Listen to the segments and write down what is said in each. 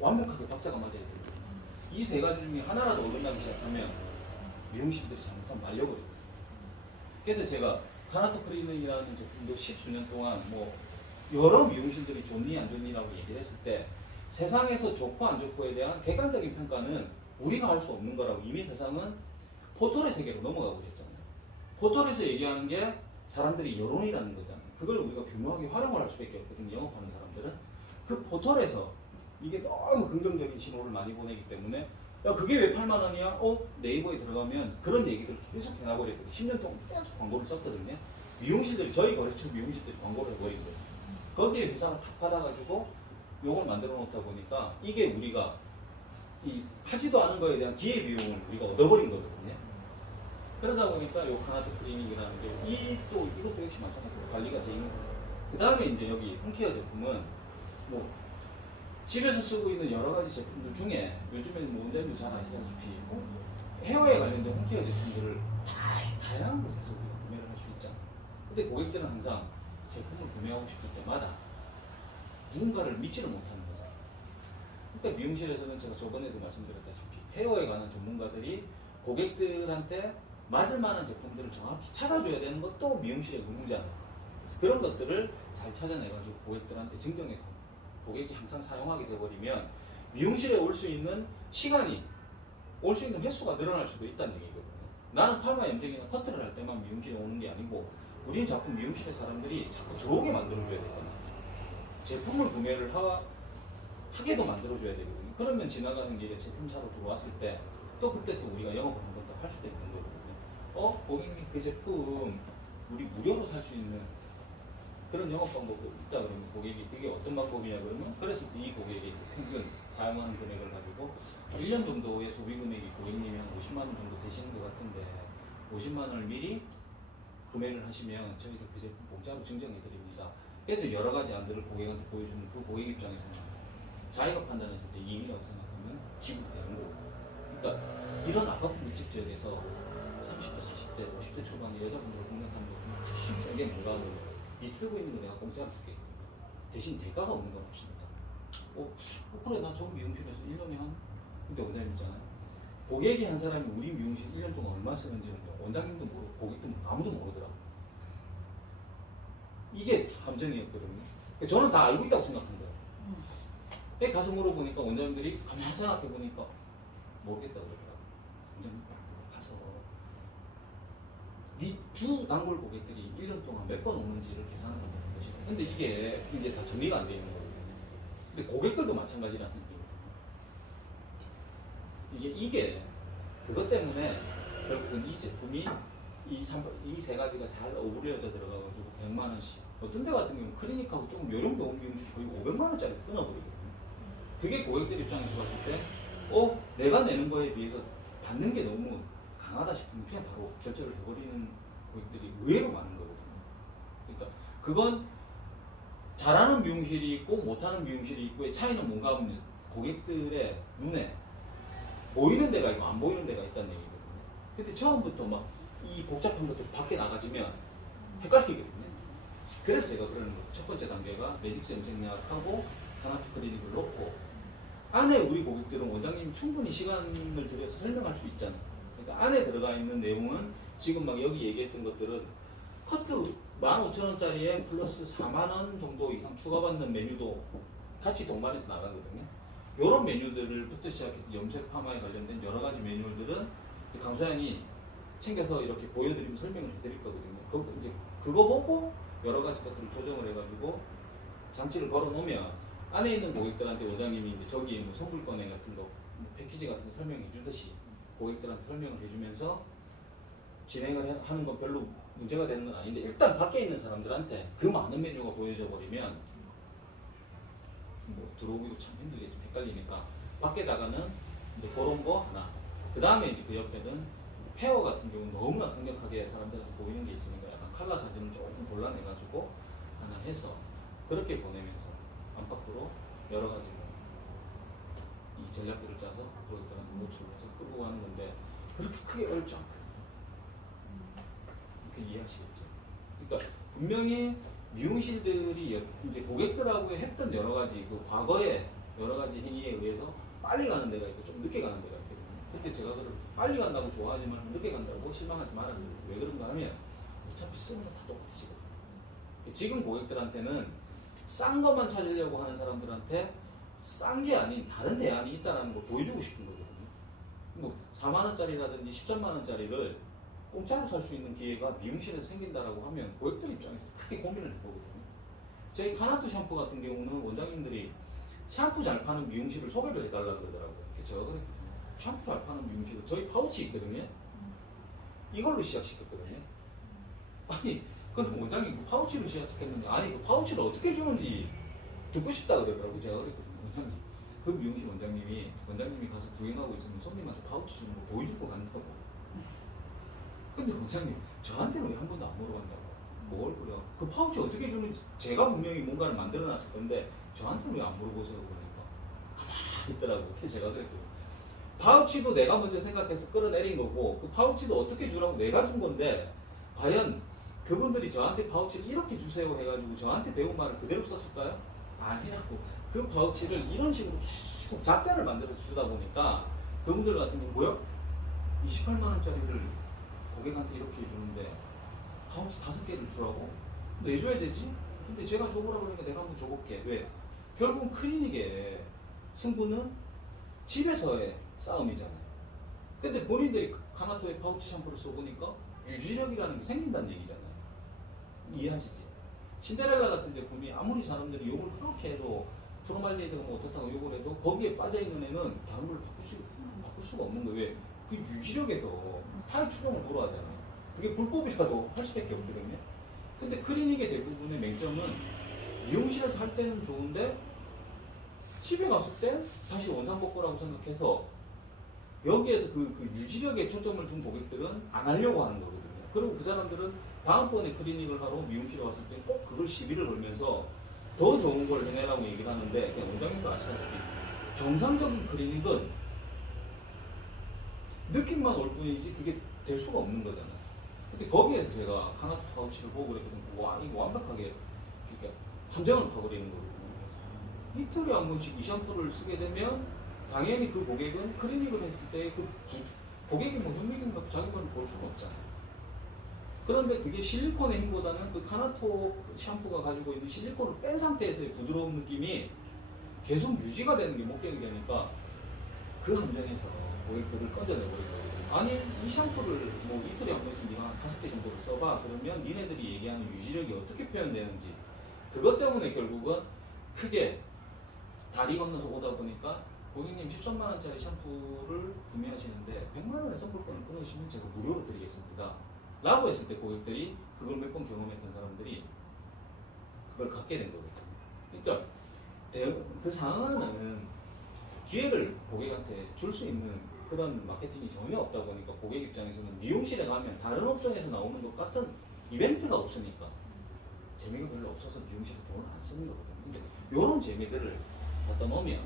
완벽하게 박자가 맞아야 됩니다. 이 세 가지 중에 하나라도 어긋나기 시작하면 미용실들이 잘못하면 말려버려요. 그래서 제가 카나토 클리닝이라는 제품도 10수년 동안 뭐 여러 미용실들이 좋니 안 좋니라고 얘기를 했을 때 세상에서 좋고 안 좋고에 대한 객관적인 평가는 우리가 할 수 없는 거라고 이미 세상은 포털의 세계로 넘어가고 있잖아요. 포털에서 얘기하는 게 사람들이 여론이라는 거잖아요. 그걸 우리가 교묘하게 활용을 할 수밖에 없거든요. 영업하는 사람들은. 그 포털에서 이게 너무 긍정적인 신호를 많이 보내기 때문에 야 그게 왜 8만 원이야? 네이버에 들어가면 그런 얘기들을 계속 해놔버렸거든요. 10년 동안 계속 광고를 썼거든요. 미용실들이 저희 거래처 미용실들이 광고를 해버린 거예요. 거기에 회사가 탁 받아가지고 요걸 만들어 놓다 보니까 이게 우리가 이 하지도 않은 거에 대한 기회 비용을 우리가 얻어버린 거거든요. 그러다 보니까 요 카나토 클리닉이라는 게 이것도 역시 마찬가지로 관리가 돼 있는 거예요. 그 다음에 이제 여기 홈케어 제품은 뭐 집에서 쓰고 있는 여러 가지 제품들 중에 요즘에는 뭐 원장님도 잘 아시다시피 헤어에 관련된 홈케어 제품들을 다양한 곳에서 우리가 구매를 할 수 있잖아요. 근데 고객들은 항상 제품을 구매하고 싶을 때마다 누군가를 믿지를 못하는 거죠. 그러니까 미용실에서는 제가 저번에도 말씀드렸다시피 헤어에 관한 전문가들이 고객들한테 맞을 만한 제품들을 정확히 찾아줘야 되는 것도 미용실의 의무잖아요. 그래서 그런 것들을 잘 찾아내가지고 고객들한테 증정해서 고객이 항상 사용하게 되어버리면 미용실에 올 수 있는 시간이 올 수 있는 횟수가 늘어날 수도 있다는 얘기거든요. 나는 파마 염색이나 커트를 할 때만 미용실에 오는 게 아니고 우리는 자꾸 미용실에 사람들이 자꾸 들어오게 만들어줘야 되잖아요. 제품을 구매를 하게도 만들어줘야 되거든요. 그러면 지나가는 길에 제품 사러 들어왔을 때 또 그때 또 우리가 영업을 한 번 더 할 수도 있는 거거든요. 고객님 그 제품 우리 무료로 살 수 있는 그런 영업 방법도 있다 그러면 고객이 그게 어떤 방법이냐 그러면 그래서 이 고객이 평균 사용하는 금액을 가지고 1년 정도의 소비 금액이 고객님이 한 50만 원 정도 되시는 것 같은데 50만 원을 미리 구매를 하시면 저희가 그 제품 공짜로 증정해 드립니다. 그래서 여러 가지 안들을 고객한테 보여주는 그 고객 입장에서는 자기가 판단했을 때 이익이라고 생각하면 지불이 되는 거고. 그러니까 이런 아파트 밀집 지역에서 30대, 40대, 50대 초반의 여자분들을 공략하는 것 중에 가장 세게 뭔가 이 쓰고 있는 거 내가 공짜로 줄게. 대신 대가가 없는 건 없습니다. 그래 나 저거 미용실에서 1년에 근데 원장님 있잖아요. 고객이 한 사람이 우리 미용실 1년 동안 얼마 쓰는지는 원장님도 모르고 고객도 아무도 모르더라. 이게 함정이었거든요. 저는 다 알고 있다고 생각한 거예요. 가서 물어보니까 원장님들이 가만히 생각해보니까 모르겠다고 그러더라고요. 원장님 가서 주 단골 고객들이 1년 동안 몇 번 오는지를 계산을 하는 것이다. 근데 이게 이제 다 정리가 안 되어 있는 거거든요. 근데 고객들도 마찬가지라는 얘기예요. 이게 그것 때문에 결국은 이 제품이 이 세 가지가 잘 어우러져 들어가가지고 100만 원씩 어떤 데 같은 경우는 클리닉하고 조금 요령 좋은 미용실이 거의 500만 원짜리 끊어버리거든요. 그게 고객들 입장에서 봤을 때 내가 내는 거에 비해서 받는 게 너무 강하다 싶으면 그냥 바로 결제를 해버리는 고객들이 의외로 많은 거거든요. 그러니까 그건 잘하는 미용실이 있고 못하는 미용실이 있고의 차이는 뭔가 하면 고객들의 눈에 보이는 데가 있고 안 보이는 데가 있다는 얘기거든요. 근데 처음부터 막 이 복잡한 것들이 밖에 나가지면 헷갈리거든요. 그래서 제가 그러는 거예요. 첫 번째 단계가 매직스 염색약하고 카나토 클리닉을 놓고 안에 우리 고객들은 원장님 충분히 시간을 들여서 설명할 수 있잖아요. 그러니까 안에 들어가 있는 내용은 지금 막 여기 얘기했던 것들은 커트 15,000원짜리에 플러스 4만원 정도 이상 추가받는 메뉴도 같이 동반해서 나가거든요. 이런 메뉴들부터 시작해서 염색 파마에 관련된 여러 가지 메뉴들은 강소장이 챙겨서 이렇게 보여드리면 설명을 해드릴 거거든요. 그거 보고 여러 가지 것들을 조정을 해가지고 장치를 걸어 놓으면 안에 있는 고객들한테 원장님이 이제 저기에 뭐 선불권회 같은 거, 뭐 패키지 같은 거 설명해 주듯이 고객들한테 설명을 해주면서 진행을 하는 건 별로 문제가 되는 건 아닌데 일단 밖에 있는 사람들한테 그 많은 메뉴가 보여져 버리면 뭐 들어오기도 참 힘들게 좀 헷갈리니까 밖에다가는 이제 그런 거 하나 그 다음에 이제 그 옆에는 페어 같은 경우는 너무나 강력하게 사람들한테 보이는 게 있으니까 약간 칼라 사진을 조금 골라내가지고 하나 해서 그렇게 보내면서 안팎으로 여러 가지 이 전략들을 짜서 고객들한테 노출해서 끌고 가는 건데 그렇게 크게 어렵지 않거든요. 이렇게 이해하시겠죠? 그러니까 분명히 미용실들이 이제 고객들하고 했던 여러 가지 그 과거에 여러 가지 행위에 의해서 빨리 가는 데가 있고 좀 늦게 가는 데가 있거든요. 근데 제가 그걸 빨리 간다고 좋아하지만 늦게 간다고 실망하지 말아야 돼요. 왜 그런가 하면 어차피 쓰는 거 다 똑같이거든요. 지금 고객들한테는 싼 것만 찾으려고 하는 사람들한테 싼 게 아닌 다른 대안이 있다는 걸 보여주고 싶은 거거든요. 뭐 4만원짜리라든지 13만원짜리를 공짜로 살 수 있는 기회가 미용실에서 생긴다라고 하면 고객들 입장에서 크게 고민을 해보거든요. 저희 카나토 샴푸 같은 경우는 원장님들이 샴푸 잘 파는 미용실을 소개를 해달라고 그러더라고요. 제가 그랬거든요. 샴푸 잘 파는 미용실은 저희 파우치 있거든요. 이걸로 시작시켰거든요. 아니, 그럼 원장님 그 파우치로 시작했는데, 아니, 그 파우치를 어떻게 주는지 듣고 싶다 그러더라고요. 제가 그랬거든요. 원장님. 그 미용실 원장님이 가서 구경하고 있으면 손님한테 파우치 주는 거 보여주고 간다고. 근데 원장님, 저한테는 왜 한 번도 안 물어간다고? 뭘 그래? 그 파우치 어떻게 주는지 제가 분명히 뭔가를 만들어 놨을 건데, 저한테는 왜 안 물어보세요? 그러니까. 가만히 있더라고. 그래서 제가 그랬거든요. 파우치도 내가 먼저 생각해서 끌어내린 거고, 그 파우치도 어떻게 주라고 내가 준 건데, 과연 그분들이 저한테 파우치를 이렇게 주세요 해가지고 저한테 배운 말을 그대로 썼을까요? 아니라고. 그 파우치를 이런 식으로 계속 잣대를 만들어서 주다 보니까 그분들 같은 경우 뭐요? 28만원짜리를 고객한테 이렇게 주는데 파우치 5개를 주라고? 내줘야 되지? 근데 제가 줘보라고 그러니까 내가 한번 줘볼게. 왜? 결국은 클리닉의 승부는 집에서의 싸움이잖아요. 근데 본인들이 카나토의 파우치 샴푸를 써보니까 유지력이라는 게 생긴다는 얘기잖아요. 이해하시지? 신데렐라 같은 제품이 아무리 사람들이 욕을 그렇게 해도 프로말리에드가 뭐 어떻다고 욕을 해도 거기에 빠져있는 애는 다른 걸 바꿀 수가 없는 거예요. 왜? 그 유지력에서 타일 추정을 불허하잖아요. 그게 불법이라도 할 수밖에 없거든요. 근데 클리닉의 대부분의 맹점은 미용실에서 할 때는 좋은데 집에 갔을 때 다시 원상복구라고 생각해서 여기에서 그 유지력에 초점을 둔 고객들은 안 하려고 하는 거거든요. 그리고 그 사람들은 다음번에 클리닉을 하러 미용실에 왔을 때 꼭 그걸 시비를 걸면서 더 좋은 걸 해내라고 얘기를 하는데, 그냥 원장님도 아시다시피 정상적인 클리닉은 느낌만 올 뿐이지 그게 될 수가 없는 거잖아요. 근데 거기에서 제가 카나토 파우치를 보고 그랬거든요. 와, 이거 완벽하게 그러니까 함정을 파버리는 거거든요. 이틀에 한 번씩 이 샴푸를 쓰게 되면 당연히 그 고객은 클리닉을 했을 때 그 고객이 뭐 현미경 갖고 자기 말을 볼 수는 없잖아요. 그런데 그게 실리콘의 힘보다는 그 카나토 샴푸가 가지고 있는 실리콘을 뺀 상태에서의 부드러운 느낌이 계속 유지가 되는 게 목적이 되니까 그 함정에서 고객들을 꺼져내버리고, 아니 이 샴푸를 뭐 이틀에 한 번씩 네가 한 5개 정도를 써봐. 그러면 니네들이 얘기하는 유지력이 어떻게 표현되는지, 그것 때문에 결국은 크게 다리 건너서 오다 보니까 고객님 13만원짜리 샴푸를 구매하시는데 100만원의 선불권을 끊으시면 제가 무료로 드리겠습니다 라고 했을 때 고객들이, 그걸 몇 번 경험했던 사람들이 그걸 갖게 된 거거든요. 그러니까 그 상황은 기회를 고객한테 줄 수 있는 그런 마케팅이 전혀 없다 보니까 고객 입장에서는 미용실에 가면 다른 업종에서 나오는 것 같은 이벤트가 없으니까 재미가 별로 없어서 미용실에 돈을 안 쓰는 거거든요. 근데 이런 재미들을 갖다 놓으면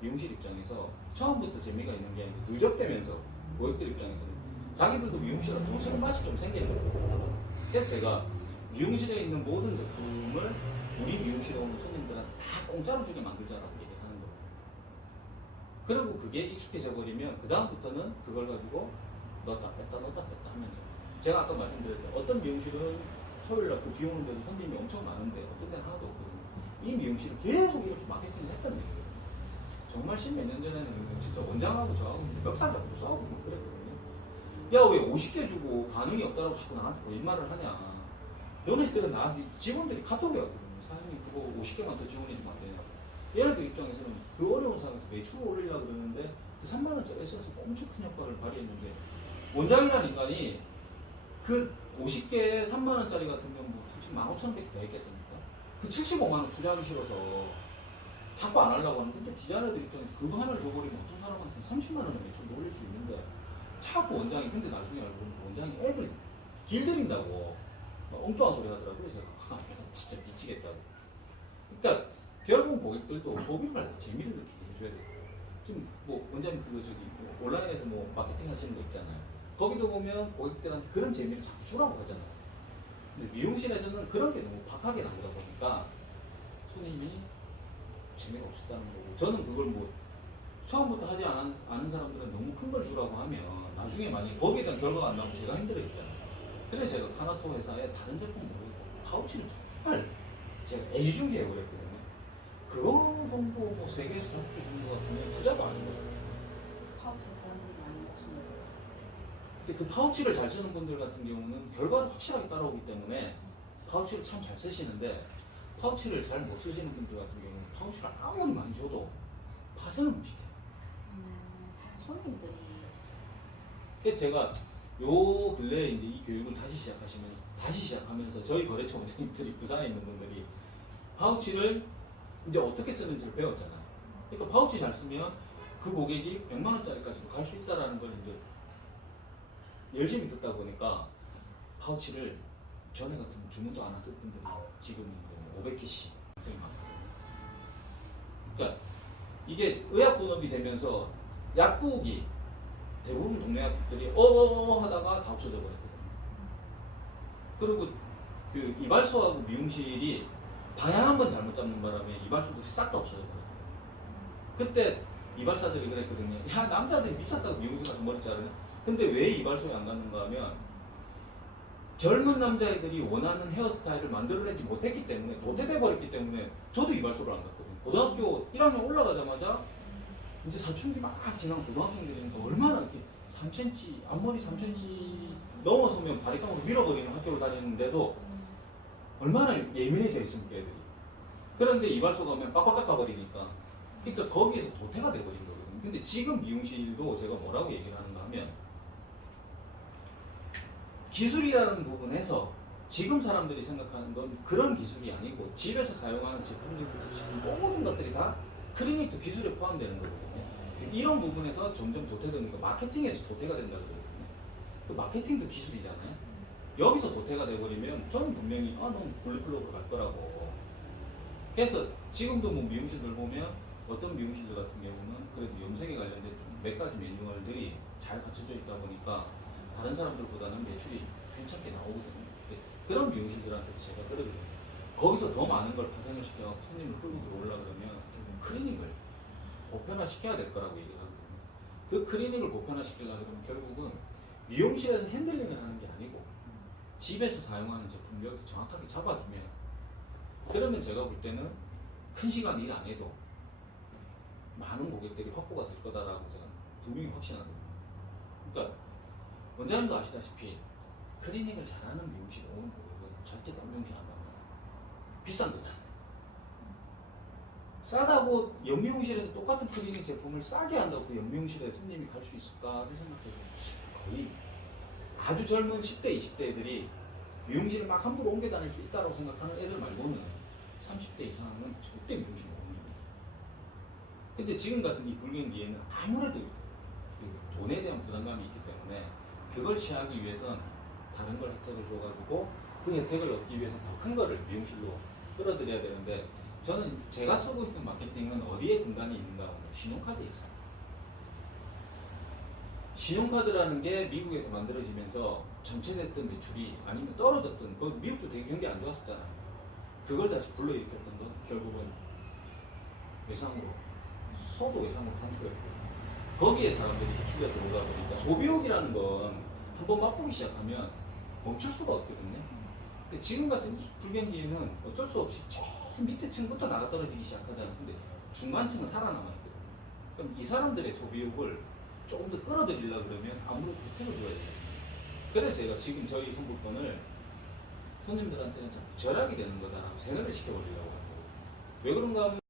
미용실 입장에서 처음부터 재미가 있는 게 아니고 누적되면서 고객들 입장에서는 자기들도 미용실에 돈 쓰는 맛이 좀 생기는 거예요. 그래서 제가 미용실에 있는 모든 제품을 우리 미용실에 오는 손님들한테 다 공짜로 주게 만들자라고 얘기하는 거예요. 그리고 그게 익숙해져 버리면 그 다음부터는 그걸 가지고 넣었다 뺐다 하면서, 제가 아까 말씀드렸죠. 어떤 미용실은 토요일날 그 비 오는데도 손님이 엄청 많은데 어떤 데는 하나도 없거든요. 이 미용실을 계속 이렇게 마케팅을 했던 얘기예요. 정말 10몇 년 전에는 진짜 원장하고 저하고 멱살 잡고 싸우고 그랬거든요. 야, 왜 50개 주고 반응이 없다고 자꾸 나한테 거짓말을 하냐. 너네들은 나한테 직원들이 카톡이 왔거든요. 사장님 그거 50개만 더 지원해주면 안 되냐고. 얘네들 입장에서는 그 어려운 상황에서 매출을 올리려고 그러는데 그 3만원짜리 에센스가 엄청 큰 효과를 발휘했는데, 원장이라는 인간이 그 50개에 3만원짜리 같으면 뭐 15,000원밖에 더 했겠습니까? 그 75만원 투자하기 싫어서 자꾸 안 하려고 하는데, 근데 디자이너들 입장에서 그거 하나를 줘버리면 어떤 사람한테는 30만원의 매출을 올릴 수 있는데 자꾸 원장이, 근데 나중에 알고 보니까 원장이 애들 길들인다고 엉뚱한 소리 하더라고요. 제가 진짜 미치겠다고. 그러니까 결국 고객들도 소비를 할 때 재미를 느끼게 해줘야 돼요. 지금 뭐 원장님 그거 저기 온라인에서 뭐 마케팅 하시는 거 있잖아요. 거기도 보면 고객들한테 그런 재미를 자꾸 주라고 하잖아요. 근데 미용실에서는 그런 게 너무 박하게 나오다 보니까 손님이 재미가 없었다는 거고, 저는 그걸 뭐 처음부터 하지 않은 사람들은 너무 큰 걸 주라고 하면 나중에 만약에 거기에 대한 결과가 안 나오면 제가 힘들어지잖아요. 그래서 제가 카나토 회사에 다른 제품 모르고 파우치를 정말 제가 애지중지해 버렸거든요. 그거 정도 뭐 3개에서 5개 주는 것 같으면 부자도 아닌 거예요. 파우치 사람들이 많이 없습니다. 근데 그 파우치를 잘 쓰는 분들 같은 경우는 결과도 확실하게 따라오기 때문에 파우치를 참 잘 쓰시는데, 파우치를 잘 못 쓰시는 분들 같은 경우는 파우치를 아무리 많이 줘도 파손을 못 시켜요. 손님들이 그래서 제가 요 근래에 이제 이 교육을 다시 시작하면서 저희 거래처 원장님들이 부산에 있는 분들이 파우치를 이제 어떻게 쓰는지를 배웠잖아요. 그러니까 파우치 잘 쓰면 그 고객이 100만 원짜리까지도 갈 수 있다라는 걸 이제 열심히 듣다 보니까 파우치를 전에 같은 주문도 안 하던 분들이 지금 500개씩 쓰는 많거든요. 그러니까 이게 의약 분업이 되면서 약국이 대부분 동네 약국들이 하다가 다 없어져 버렸거든요. 그리고 그 이발소하고 미용실이 방향 한 번 잘못 잡는 바람에 이발소들이 싹 다 없어져 버렸거든요. 그때 이발사들이 그랬거든요. 야, 남자들이 미쳤다고 미용실 가서 머리 자르네. 근데 왜 이발소에 안 갔는가 하면 젊은 남자애들이 원하는 헤어스타일을 만들어내지 못했기 때문에, 도태돼 버렸기 때문에 저도 이발소를 안 갔거든요. 고등학교 1학년 올라가자마자 이제 사춘기 막 지난 고등학생들이니까 얼마나 이렇게 3cm, 앞머리 3cm 넘어서면 바리깡으로 밀어버리는 학교를 다니는데도 얼마나 예민해져 있습니까, 애들이. 그런데 이발소 가면 빡빡 깎아버리니까. 그러니까 거기에서 도태가 돼버린 거거든요. 근데 지금 미용실도 제가 뭐라고 얘기를 하는가 하면, 기술이라는 부분에서 지금 사람들이 생각하는 건 그런 기술이 아니고, 집에서 사용하는 제품들부터 지금 모든 것들이 다 클리닉도 기술에 포함되는 거거든요. 이런 부분에서 점점 도태되니까 마케팅에서 도태가 된다고 그러거든요. 그 마케팅도 기술이잖아요. 여기서 도태가 돼버리면 저는 분명히 넌 블루클럽으로 갈 거라고. 그래서 지금도 뭐 미용실들 보면 어떤 미용실들 같은 경우는 그래도 염색에 관련된 몇 가지 매뉴얼들이 잘 갖춰져 있다 보니까 다른 사람들보다는 매출이 괜찮게 나오거든요. 그런 미용실들한테 제가 그러거든요. 거기서 더 많은 걸 파생을 시켜서 손님을 끌고 들어오려고 그러면 결국 클리닉을 보편화시켜야 될 거라고 얘기를 하거든요. 그 클리닉을 보편화시키려고 그러면 결국은 미용실에서 핸들링을 하는 게 아니고 집에서 사용하는 제품을 여기서 정확하게 잡아주면, 그러면 제가 볼 때는 큰 시간 일 안 해도 많은 고객들이 확보가 될 거다라고 제가 분명히 확신하거든요. 그러니까 원장님도 아시다시피 클리닉을 잘하는 미용실에 오는 고객은 절대 딴 미용실 안 갑니다. 비싼 거잖아요. 싸다고 연미용실에서 똑같은 클리닉 제품을 싸게 한다고 그 연미용실에 손님이 갈 수 있을까를 생각해도 거의 아주 젊은 10대, 20대들이 미용실을 막 함부로 옮겨 다닐 수 있다고 생각하는 애들 말고는 30대 이상은 절대 미용실 못 옵니다. 근데 지금 같은 이 불경기에는 아무래도 그 돈에 대한 부담감이 있기 때문에 그걸 취하기 위해선 다른 걸 혜택을 줘가지고 그 혜택을 얻기 위해서 더 큰 거를 미용실로 끌어들여야 되는데, 저는 제가 쓰고 있는 마케팅은 어디에 근간이 있는가 하면 신용카드에 있어요. 신용카드라는 게 미국에서 만들어지면서 정체됐던 매출이 아니면 떨어졌던, 그 미국도 되게 경기 안 좋았었잖아요. 그걸 다시 불러일으켰던 건 결국은 외상으로, 소도 외상으로 산 거예요. 거기에 사람들이 휩쓸려 들어오다 보니까 소비욕이라는 건 한번 맛보기 시작하면 멈출 수가 없거든요. 근데 지금 같은 불경기에는 어쩔 수 없이 제일 밑에 층부터 나가 떨어지기 시작하잖아요. 근데 중간층은 살아남아있거든요. 그럼 이 사람들의 소비욕을 조금 더 끌어들이려고 그러면 아무래도 혜택을 줘야 돼요. 그래서 제가 지금 저희 선불권을 손님들한테는 자꾸 절약이 되는 거다라고 생각을 시켜버리려고 하고. 왜 그런가 하면